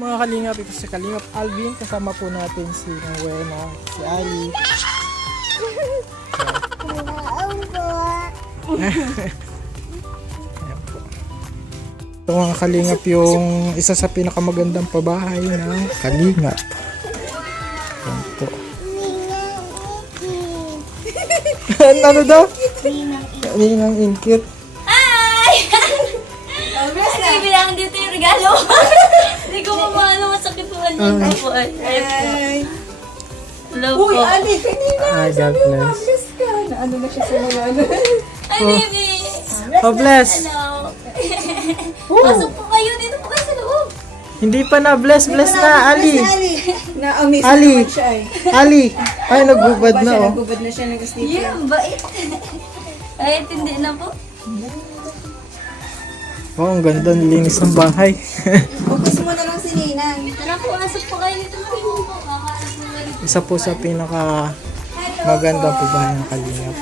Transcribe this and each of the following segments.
Mga kalingap, ito si Kalingap Alvin. Kasama po natin si Buena, si Ali. Ayan po. Ito mga kalingap yung isa sa pinakamagandang pabahay ng Kalingap. Ayan po. Ano daw? Ninang Inkit. Ay! Ay, bilang dito yung regalo. Hindi ko mamalo, masakit po ang dito po. Ay. Hello po. Uy, Ali, kanina. Ay, God bless. Yes ka. Ano na siya sa mga ano. Ay, baby. Oh, bless. Hello. Pasok po kayo, dito po kayo sa loob. Hindi pa na, bless na, Ali. Na-amaze Ali. naman siya eh. Ali. Ay, nagbubad na, oh. Nagubad na siya ng Castilla. Yeah, bait. Ay, hindi na po. Oh, ang ganda, linis ng bahay. Focus mo na lang si Ninang. Tara po, pasok po kayo dito. Isa po sa pinaka magandang pabahay ng Kalingap.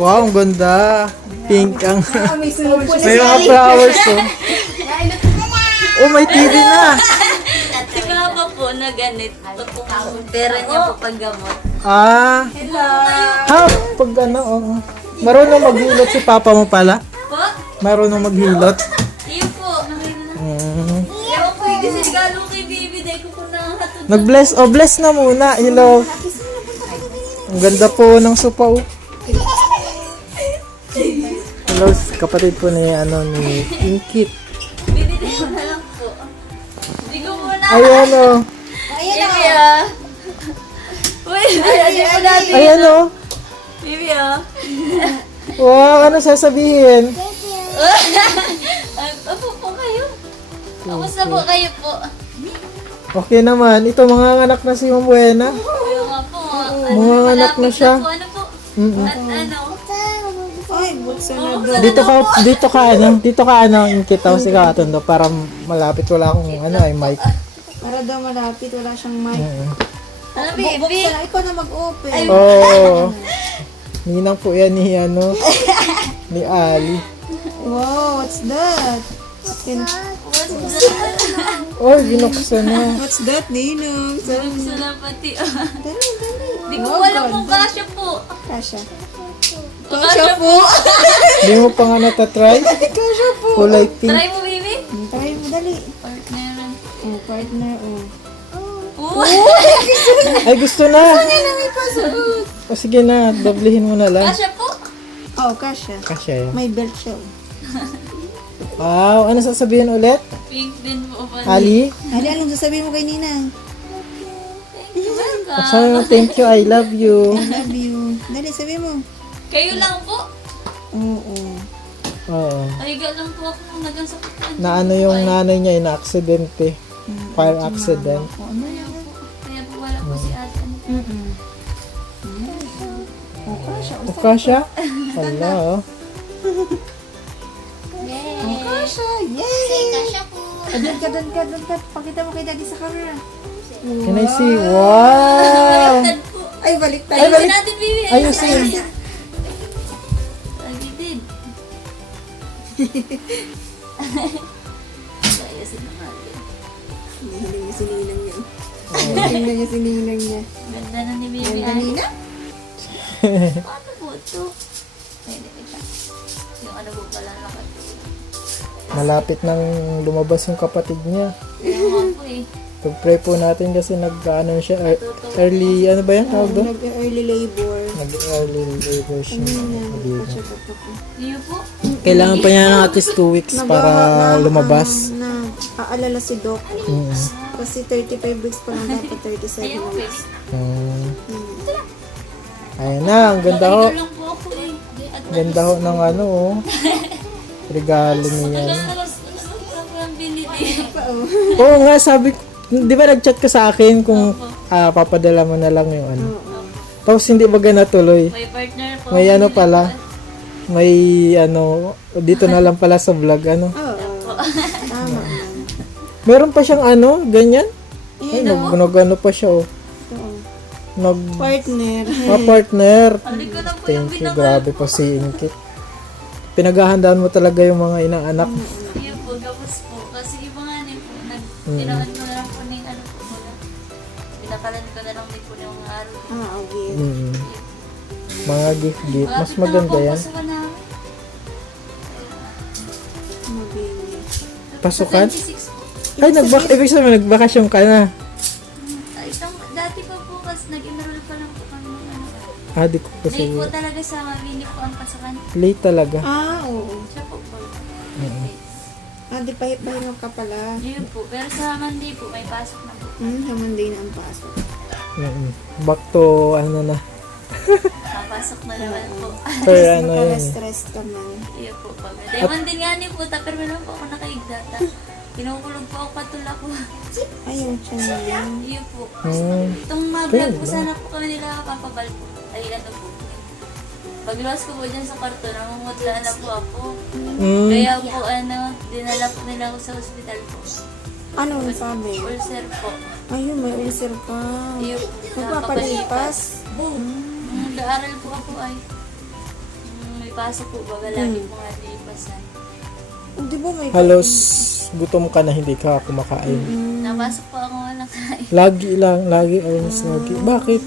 Wow, ang ganda. Pink ang Na-amaze naman siya. may mga flowers, oh. Oh, may TV na. Si Papa po na ganit. Pera niya po paggamot. Ah. Ha, pag ano, oh. Marunong maghilot si Papa mo pala? Po? Marunong maghilot? Iyo po. Mm. Ewan po yung kasi regalo kay baby. Dahil ko po nakahatod. Nag-bless. Oh, bless na muna. Hello. Ang ganda po ng sopa, oh. Hello, kapatid po ni, ni Inkit. Binili ko na lang po. Hindi ko muna. Ayan, oh. Baby ah. Uy, hindi ko natin. Ayan, oh. Baby ah. Wow, ano sasabihin? Apo po kayo. Kamusta po kayo po? Okay naman. Ito, mga anak na si Ma'am Buena. Kayo nga po. Mga anak na siya. Po, ano po? Mm-mm. At ano? Ay, buksan na daw. Dito ka, Inkit, tapos ikaw atondo para malapit. Wala akong, ay mic. Para daw malapit, wala siyang mic. Mm. Ano baby? Buksan na, ikaw na mag-open. Oh. Ninang po yan ni, ni Ali. Wow, what's that? Oh, binuksan na. What's that, Ninang? Sala pati. Dali, dali. Hindi ko alam kung kasya po. Kasha. Kasya po. Hindi mo pa nga natatry? Kasha po. Kulay pink. Try mo baby. Try mo, dali. Partner. Oh, partner, oh. Ay, gusto na. O sige na, doblihin mo na lang. Kasya po. Oh, kasha. Kasya yan. May belt siya. Wow, ano sasabihin ulit? Pink din po pa. Ali? Ali, anong sasabihin mo kay Ninang? Welcome. Sabi mo, thank you, I love you. I love you. Dali, sabihin mo. Kayo lang po. Oo. Oo. Pahiga lang po ako nung nagansakit po. Na ano yung nanay niya, na-aksidente. Fire accident. Kaya po wala po si ate. Ano po? Oh, kasha. O kasya? Hala, oh. Yay! Kasha, yay! Kasya po. Doon ka. Pakita mo kay daddy sa camera. Can I see? Wow! Tad po. Ay, balik tayo. Ayusin natin, baby. Ayusin. Agitid. Ayusin na natin. Hinihiling niya si Ninang yan. Hinihiling niya si Ninang niya. Ganda na ni baby. Ganda, Ay, Ninang? paano po ito? Ay, hindi kita. Yung ano po pala nakatuloy. Malapit nang lumabas yung kapatid niya. Ewan po eh. Pag-pray po natin kasi nag-ano siya, early, ano ba yan? Tawag doon? Nag-early labor. Nag-early labor siya. Kasha pa po. Iyo po. Kailangan pa niya ng at least 2 weeks para lumabas. Aalala si Doc. Mm. Kasi 35 weeks pa lang dapat 37 Ayun po weeks. Mm. Ayun na, ang ganda ho. Ito lang po ako eh. At Ganda ho ng ano, oh. Regalo niya. ang binili. Oo nga, sabi ko, di ba nag-chat ka sa akin kung papadala mo na lang yung ano. Tapos hindi ba natuloy? May partner po. May ano pala, may ano, dito na lang pala sa vlog, ano. Oo. Tama. Meron pa siyang ano, ganyan. Ay, nag-ano pa siya, oh. Oo. Partner. Partner. Halik ko lang po yung Thank you, grabe po si Inkit. Pinaghahandaan mo talaga yung mga inaanak. Iyo po, gabos po. Kasi iba nga po, Ginawan ko na lang po ng ano po muna. Pinakalan ko na lang din po ng mga araw. Ah, okay. Mga gift. Mas maganda yan. Pasukan namin. Mabili. Pasukan? Sa 26 po. Ay, ibig sabihin, nagbakasyon ka na. Dati pa po kasi nag-enroll pa lang po kami ng ano. Ah, di ko kasi. Late po talaga sa mabini po ang pasukan. Late talaga. Ah, oo. Siya po po. Ah, di pahinga ka pala. Yun po. Pero sa Monday po, may pasok na po. Sa Monday na ang pasok. Back to, ano na. Papasok na naman po. Per ano yun. Stress ka man. Iya po. Diamond din nga niyo po. Pero meron po ako nakaigdata. Kinukulog po ako patula ko. Ayun, siya na yan. Iya po. Hmm. Itong ma-vlog po sana po kami nila papabal po. Ay ano po. Pagluwas ko po dyan sa karton, namumutla na po ako. Kaya po ano, dinala po nila ako sa hospital po. Ano ang sabi? Ulcer po. Ayun, may ulcer ka. Iya po. Magpapalipas. Nag-aaral po ako ay. May pasok po baga lagi po nga lipasan. Oh, di ba may Halos gutom ka na hindi ka kumakain. Napasok po ako walang kain. Lagi lang, lagi, almost lagi. Bakit?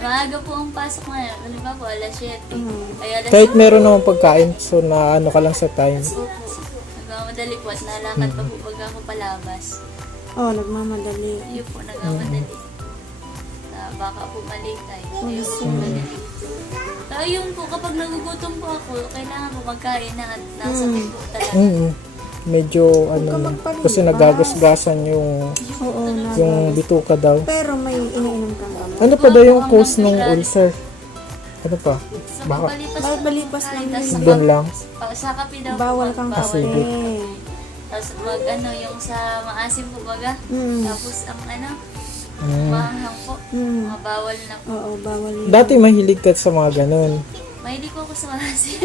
Maaga po ang pasok ngayon. Ano ba po, alas 7. Ay alas Kahit meron naman pagkain, so na ano ka lang sa time. 7 po. Nagmamadali po at nalakad pa po pag ako palabas. Oh, nagmamadali. Yun po, nagmamadali. Baka po malitay. Ayun po, madali. So, ayun po, kapag nagugutom po ako, kailangan po magkain na at nasakit po talaga. Medyo ano na, kasi nagagasgasan yung Oo, na. yung bituka daw. Pero may iniinom kang gamot. Ano pa daw yung cause ng ulcer? Ano pa? So, Baka Balipas lang tas yun. doon lang. sa kape daw Bawal po, kang bawal. kape. Tapos mag ano, yung sa maasim po baga. Tapos ang ano, maanghang po. Mga bawal na po. Oo, bawal yun. Dati mahilig ka sa mga ganun. Mahilig ko sa maasim.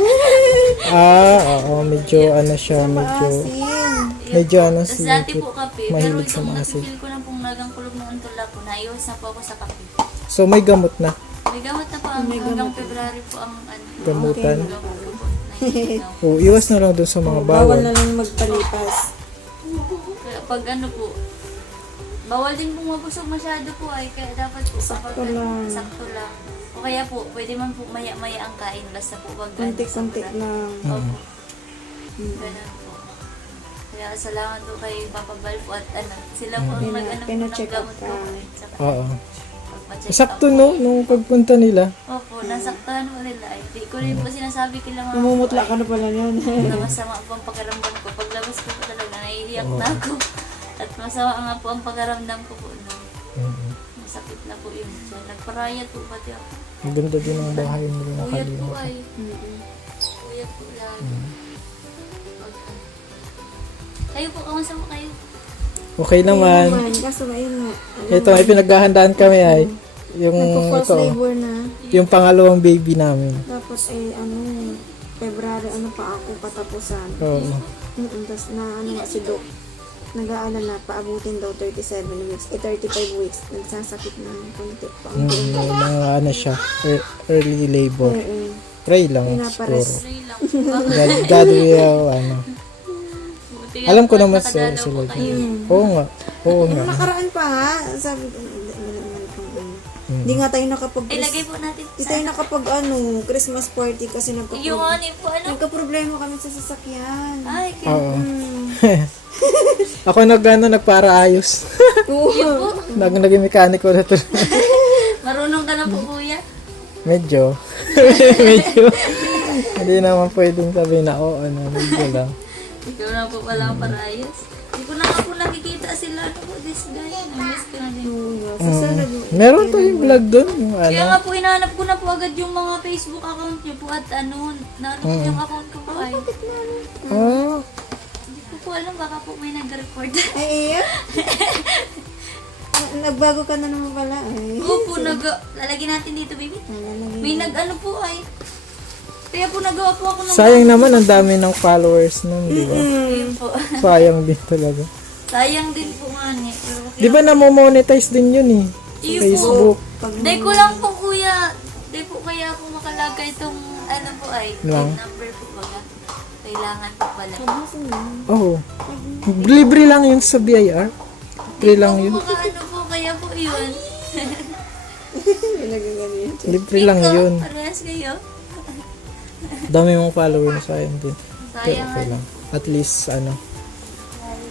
Oo, medyo ano siya, medyo ano Tapos si dati po kape, pero mahilig sa itong maasim. napipil ko na pong nagangkulog ng antula ko, naiwas na po ako sa kape. So may gamot na, May gamot na po hanggang February po ang ano. gamutan. Gamot ko po. Naiinom. O, iwas na lang doon sa mga Bawal bawal. na lang magpalipas. Kaya pag ano po, bawal din pong mabusog masyado po ay kaya dapat po Sakto kapag lang. sakto lang. O kaya po, pwede man po maya-maya ang kain basta po wag Konti-konti lang. Opo. Ganun po. Kaya salamat po kay Papa Bal po at ano, sila po ang nag-ano po ng Pina-check up gamot ka. po. Tsaka Oo. pagpa-check up Sakto po. no, nung pagpunta nila. Opo, nasaktahan po nila ay. Di ko rin po sinasabi kila mga Namumutla ka na pala yun. na masama po ang pakiramdam ko. Paglabas ko po talaga, naiiyak na ako. At masama nga po ang pakiramdam ko po. No? Masakit na po yun. So, nagparayat po pati ako. Ang ganda din ng bahay nila na Uyat po kalima. ay. Uyat po lagi. Kayo po, kamusta po kayo? Okay naman. Kaso ayun nga. Ito, may pinaghahandaan kami ay yung Nagpo-false ito, labor na. yung pangalawang baby namin. Tapos February pa ako katapusan. Oo. Tapos na nga si Doc. Nag-aalala, paabutin daw 37 weeks. 35 weeks. Nagsasakit na ng konti pa. Mga ano siya, early labor. Oo. Pray lang Pinapares. siguro. Pray lang po. God will, ano. Buti nga Alam ko po, naman nakadalaw sila. po kayo. Oo nga. Oo nga. Nung nakaraan pa ha, sabi ko, hindi nga tayo nakapag Ilagay po natin Hindi sa... tayo nakapag Christmas party kasi Yung ano po, ano? nagka-problema kami sa sasakyan. Ay, kaya Oo. Ako nagpara-ayos. Naging mekaniko na to. marunong ka na po, kuya. Medyo. Medyo. Hindi naman pwedeng sabihin na oo, ano, medyo lang. Ikaw na po pala ang parayas. Hindi ko na nga po nakikita sila. Ano po, this guy. Namiss ko na din. Meron to yung vlog doon. Yung Kaya ano. nga po, hinahanap ko na po agad yung mga Facebook account niyo po at ano, naroon yung account ko po ay. Oh. Hindi ko po alam, baka po may nag-record. Ay, iya? Nagbago ka na naman pala. Ay. Opo, lalagyan natin dito, baby. May nag-ano po ay. Kaya po nagawa po ako ng... Sayang naman ang dami ng followers nun, di ba? Ayun po. Sayang din talaga. Sayang din po nga niya. Pero okay. Di ba na-monetize din yun eh? Iyo Facebook. Day ko lang po, kuya. Day po kaya ako makalaga itong ano po ay. Lang. PIN number po baga. Kailangan po pala. Oh. Libre lang yun sa BIR. Libre lang yun. Baka ano po, kaya po yun. Nagaganyan. Libre lang yun. Parehas kayo. Dami mong followers sa akin din. Pero Sayang okay lang. At least, ano.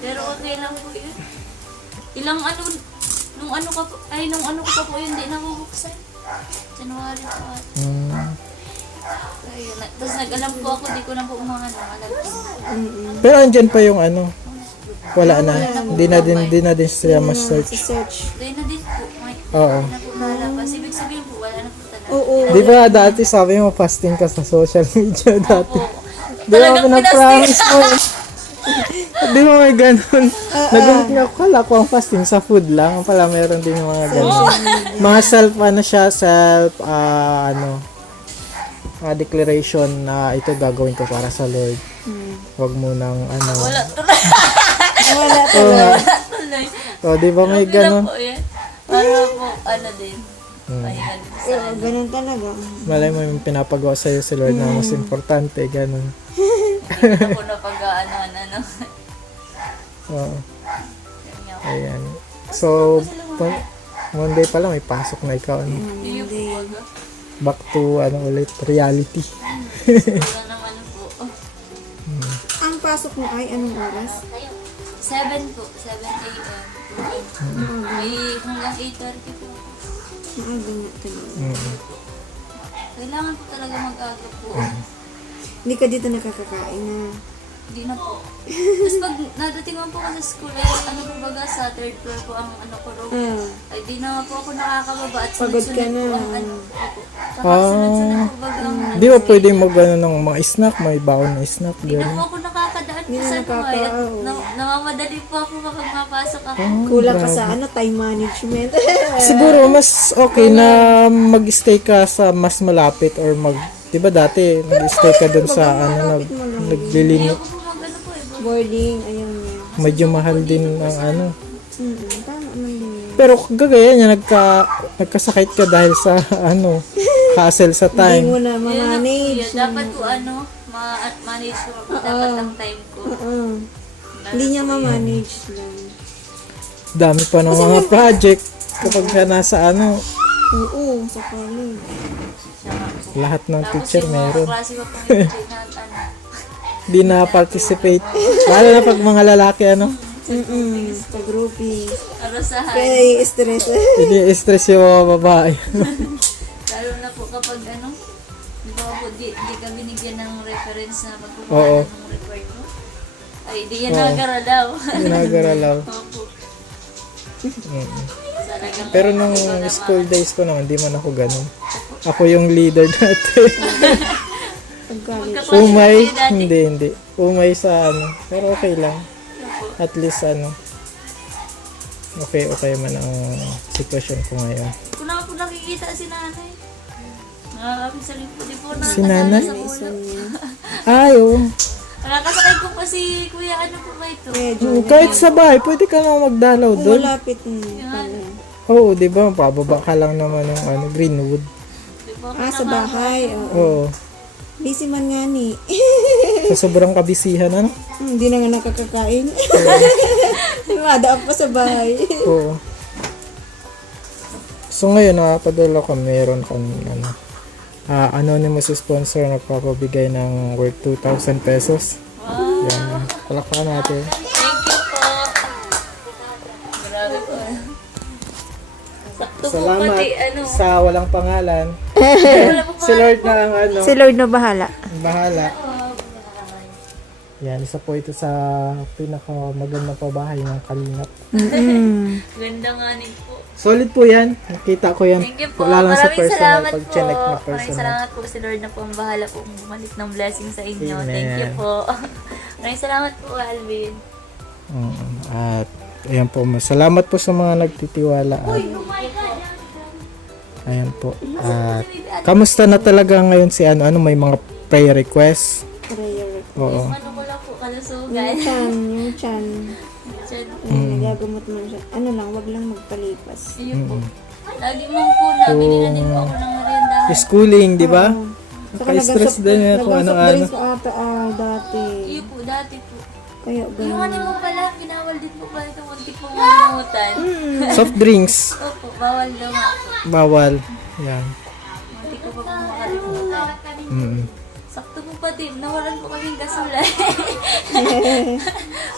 Pero okay lang po yun. Ilang ano, nung ano ka po, ay nung ano ko pa po yun, di nabubuksan. January po at. Ayun, tapos nag-alam po ako, di ko na po mga alam. Pero andyan pa yung ano. Wala na. Di na din siya ma-search. Search. Dahil na din po, may Oo. na po lalabas. Ibig sabihin po, wala na po talaga. Oo. Di ba dati sabi mo fasting ka sa social media dati? Po. Di ba pinapromise mo? Di ba may ganun? Nagulat nga ako, kala ko ang fasting sa food lang. Pala meron din yung mga ganun. Mga ano siya, declaration na ito gagawin ko para sa Lord. Huwag mo nang ano. Wala tuloy. Wala to. Oo. Tuloy. O, di ba may Okay lang ganun? po yan. Para po, ano din. Pahinga din sa Oo, ganun talaga. Malay mo yung pinapagawa sa'yo si Lord na mas importante, ganun. hindi na po napag-ano. Oo. Ayan. So, Monday pa lang may pasok na ikaw. Ano? Hindi po baga. Back to, ulit, reality. Wala naman po. Ang pasok mo ay anong oras? 7 po, 7 a.m. May hanggang 8:30 po. Maaga nga talaga. Kailangan po talaga mag-aga po. Hindi ka dito nakakakain na. Hindi na po. Tapos pag nadating man po ako sa school, ay ano po baga sa third floor po ang ano ko room. Ay di na po ako nakakababa at Pagod ka sunod-sunod na. po ang ano. Opo. Saka sunod-sunod po baga ang ano. Di ba pwede mo gano'n ng mga snack, may baon na snack, Hindi na gano'n? po ako nakakadaan Hindi po na sa buhay. At nakaka- namamadali po ako kapag mapasok ako. Kulang ka sa time management. Siguro mas okay na mag-stay ka sa mas malapit or di ba dati nag-stay ka dun sa naglilinis. Ayoko po mag-ano po eh. Boarding, ayaw niya. Medyo mahal din ang Tama man din. Pero kagaya niya, nagkasakit ka dahil sa hassle sa Hindi time. mo na Yun na po ma-manage. yun. Dapat po manage ko po dapat ang time ko. Hindi niya ma-manage lang. Dami pa ng mga project kapag ka nasa Oo, sa college. lahat ng Tapos teacher yung mga meron. klase pa pong hindi na ano. Di na participate. Lalo na pag mga lalaki Sa groupie. Arosahan. Kaya stress. hindi stress yung mga babae. Lalo na po kapag ano, di ba po, di ka binigyan ng reference na Oo. pagkukuha ng report mo. Ay, di yan nagara-daw. Ginagaraw. Opo. Talagang Pero nung school days ko naman, di man ako ganun. Ako yung leader dati. Pag college. Umay, hindi. Umay sa pero okay lang. At least okay man ang sitwasyon ko ngayon. kung na po nakikita si nanay. Nakakapisaling po. Di po na Si nanay? sa ulo. Ay, oo. Nakakasakay ko pa si kuya, ano po ba ito? Medyo. Kahit sa bahay, pwede ka na magdalaw doon. Malapit pala. Oo, di ba? Pababa ka lang naman ng Greenwood. Di po ako Sa bahay. Oo. Oo. Busy man nga ni. Sa sobrang kabisihan, Hindi na nga nakakakain. Madaap pa sa bahay. Oo. So ngayon, nakapadala ka, meron kang anonymous sponsor na papabigay ng worth 2,000 pesos. Wow. Yan. Palakpakan natin. Thank you po. Grabe po. Sakto po Salamat pati ano. sa walang pangalan. Wala po Si Lord na ang Si Lord na bahala. bahala. Yan, isa po ito sa pinakamagandang pabahay ng Kalingap. Ganda nga din po. Solid po yan. Nakita ko yan. Thank you po. Wala lang sa Maraming personal. salamat Pag po. chinek na Maraming personal. salamat po si Lord na po ang bahala po bumalik ng blessing sa inyo. Amen. Thank you po. Maraming salamat po, Alvin. At ayan po. Salamat po sa mga nagtitiwala. At, Oh my God! ayan po. At kamusta na talaga ngayon si may mga prayer requests? Prayer. Oo. Ano ko lang po, kalusugan. Yung chan. Diyan. Nagagamot man siya. Ano lang, wag lang magpalipas. Ayun po. Lagi mo po, nabili na din po ako ng merienda. Schooling, di ba? Saka Naka-stress din yan kung nag-soft ano-ano. drinks ata dati. Iyo po, dati po. Kaya Yung ganun. ano po pala, binawal din po pala itong muntik pong malimutan. Soft drinks. Opo, bawal daw nga po. Bawal. Yan. Muntik po pa pong makalimutan. Mm. Sakto po pati, nawalan po kaming gasolay.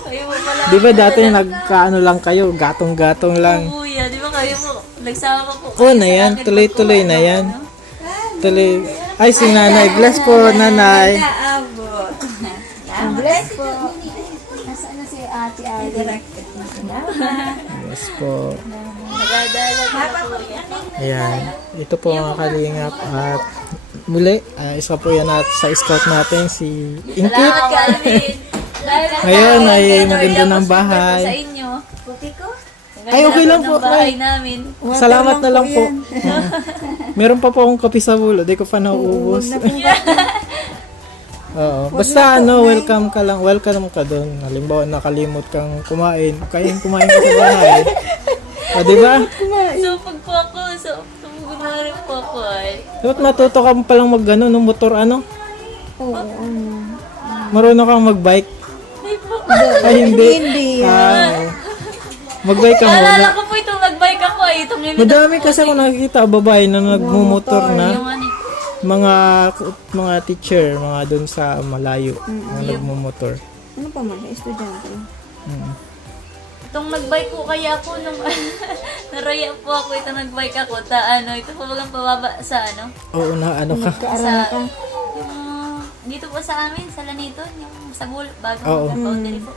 Kayo po pala. Di ba dati nagkaano lang kayo, gatong-gatong lang. Kuya, di ba kayo po, nagsama po. Oo na yan, tuloy-tuloy na yan. Tuloy. Ay, si nanay. Bless po, nanay. Bless po. Nasaan na si Ate Ari? Bless po. Nagadala na po yan. Ayan. Ito po mga kalingap. At muli, isa po yan sa scout natin, si Inkit. Salamat ka, Alvin. Ngayon ay maganda ng bahay. Sa inyo. Puti ko. Ay, okay lang po, Ng bahay namin. Salamat na lang po. Meron pa po akong kape sa bulo. Di ko pa nauubos. Oo. Basta welcome ka lang. Welcome ka doon. Halimbawa, nakalimot kang kumain. Kumain ka sa bahay. O, di ba? So, pag po ako, gumari po ako ay. Dapat matuto ka palang ng motor Oo. Marunong kang magbike. Hindi po. Ay, hindi. Hindi. Magbike ka Naalala muna. ko po itong nag-bike ako ay. Itong yun. Madami kasi ako nakikita babae na nagmumotor na. Yung ano. Mga teacher, mga doon sa malayo, mga nagmumotor. Ano pa man? Estudyante. Itong nag-bike po kaya ako nung naraya po ako itong nag-bike ako. Ito po bagang pababa sa Oo na, ka. Kaaral ka. yung dito po sa amin, sa Laniton, yung sa Oo. bagong boundary po.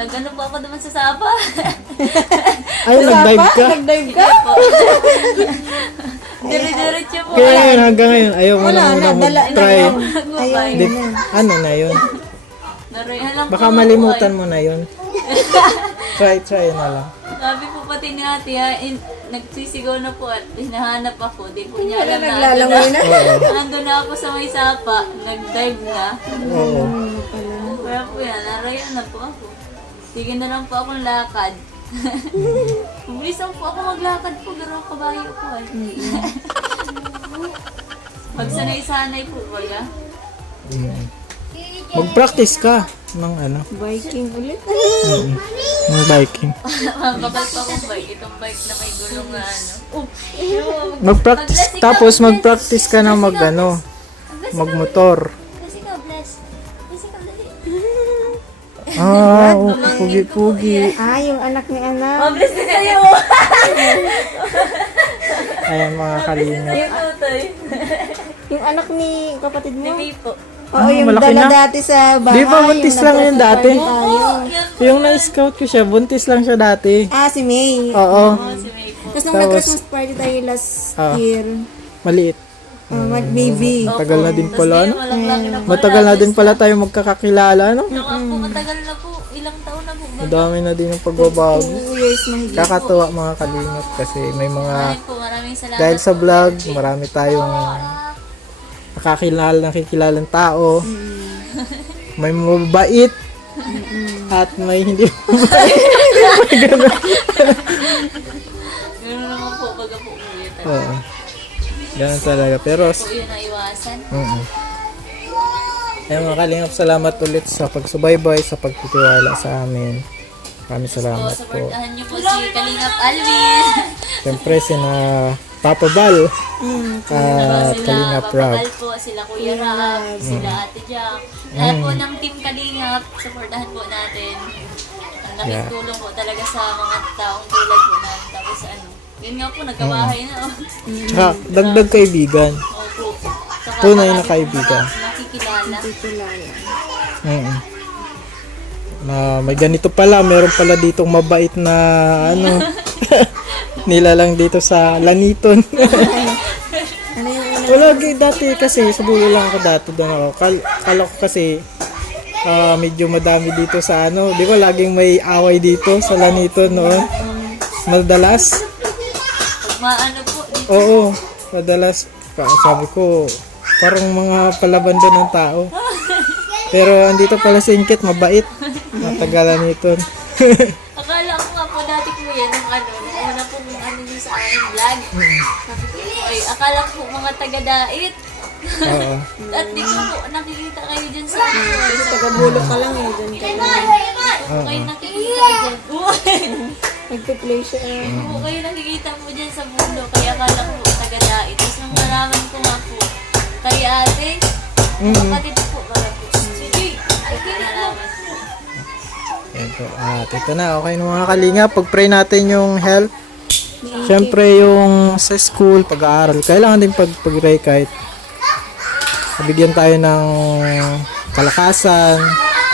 Nag-ano po ako naman sa Sapa. Ay, nag-dive ka? Nag-dive ka? Dire-diretso po. Kaya ngayon, hanggang ngayon, ayaw mo na muna mag-try. Ayun. Di, ano na yun? Narayahan lang Baka po malimutan mo na yun. Try na lang. Sabi po pati ni ate, nagsisigaw na po at hinahanap ako. Di po niya alam na. Naglalangoy na. Ando na ako sa may Sapa, nag-dive na. Oo. Kaya po yan, narayan na po ako. Sige na lang po akong lakad. Bulis lang po ako maglakad po, pero kabayo po ay. Pag sanay-sanay po baga. Mag-practice ka ng Biking ulit. ng biking. Bakal pa akong bike, itong bike na may gulong na Mag-practice, tapos mag-practice ka na magmotor. Kasi ka, bless. Kasi ka, dali. Pugi-pugi. Yung anak ni anak. Bless din kayo! Ayan mga kalingap. Yung tutay. Yung anak ni kapatid Ni mo. May po. Oo, yung malaki dala na. dati sa bahay. Di ba buntis lang yun dati? Yan po. Yung na-scout ko siya, buntis lang siya dati. Si May. Oo, Si May po. Tapos nung nag-Christmas party tayo last year, maliit. baby. Tagal na din pala, Ngayon, walang laki na po. Matagal na din pala tayo magkakakilala, Saka po, matagal na po. Ilang taon na po. Madami na din ang pagbabago. 2 years na higit. Kakatuwa mga kalingap kasi may mga, Maraming salamat. dahil sa vlog, marami tayong nakikilalang tao. May mabait at may hindi mabait. Ganoon naman po, baga po ulit. Oo. Ganun talaga. Pero, Po yun ang iwasan. ayun mga kalingap, salamat ulit sa pagsubaybay, sa pagtitiwala sa amin. Maraming Po, salamat po. supportahan niyo po si Kalingap Alvin. Siyempre, sina Papa Bal at Sila Kalingap Papa Rob. Al po, sila Kuya Rab, sila Ate Jack. Lahat po ng Team Kalingap, supportahan po natin. Ang laking tulong po talaga sa mga taong tulad po natin. Tapos yun nga po, nagkabahay na. Tsaka, dagdag kaibigan. Opo. Saka Tunay na marami kaibigan. po nakikilala. Mm. May ganito pala, meron pala ditong mabait na nilalang dito sa Laniton. Wala dati kasi, sa bulo lang ako dati doon ako. Kala ko kasi medyo madami dito sa di ba laging may away dito sa Laniton noon? Madalas? Pag maano po, dito. Oo, madalas. Sabi ko, parang mga palaban doon ng tao. Pero andito pala si Inkit, mabait. Matagalan nito. Akala ko nga po dati po yan, nung una po nung nyo sa aking vlog. Sabi ko po, ay, akala ko po mga taga-dait. Oo. At di ko po nakikita kayo dyan sa Kasi taga-bulok ka lang eh, dyan ka lang. po kayo nakikita ko dyan. Nagpe-play siya. Po kayo nakikita po dyan sa mundo, kaya akala ko po taga-dait. Tapos nung nalaman ko nga po, kay ate, kapatid po, para po. Sige, ay kinalaman po. Yan po. At ito na, okay na mga kalinga. Pag-pray natin yung health. Siyempre yung sa school, pag-aaral. Kailangan din pag-pray kahit bigyan tayo ng kalakasan,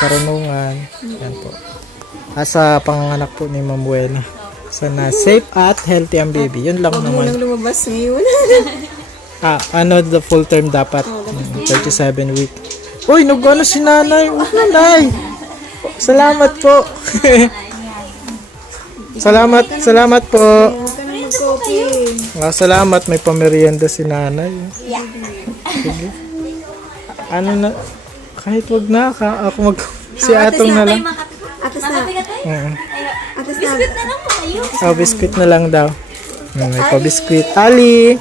karunungan. Yan po. Asa panganak po ni Ma'am Buena. Sana safe at healthy ang baby. Yun lang Huwag naman. munang lumabas ngayon. The full term dapat. 37 week. Uy, nag-ano si nanay. Nanay. Salamat po. salamat po. Huwag ka na mag-copy. Salamat, may pamerienda si nanay. Sige. Ano na, kahit wag na, ako si Atong na lang. Atas na. Oo. Atas na. Na lang po kayo. Biscuit na lang daw. May pa-biscuit. Ali!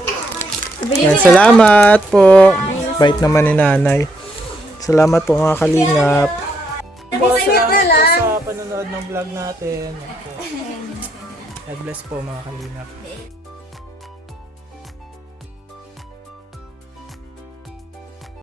Yan, salamat po. Bait naman ni nanay. Salamat po mga kalingap. Sa panonood ng vlog natin. God bless po mga kalingap.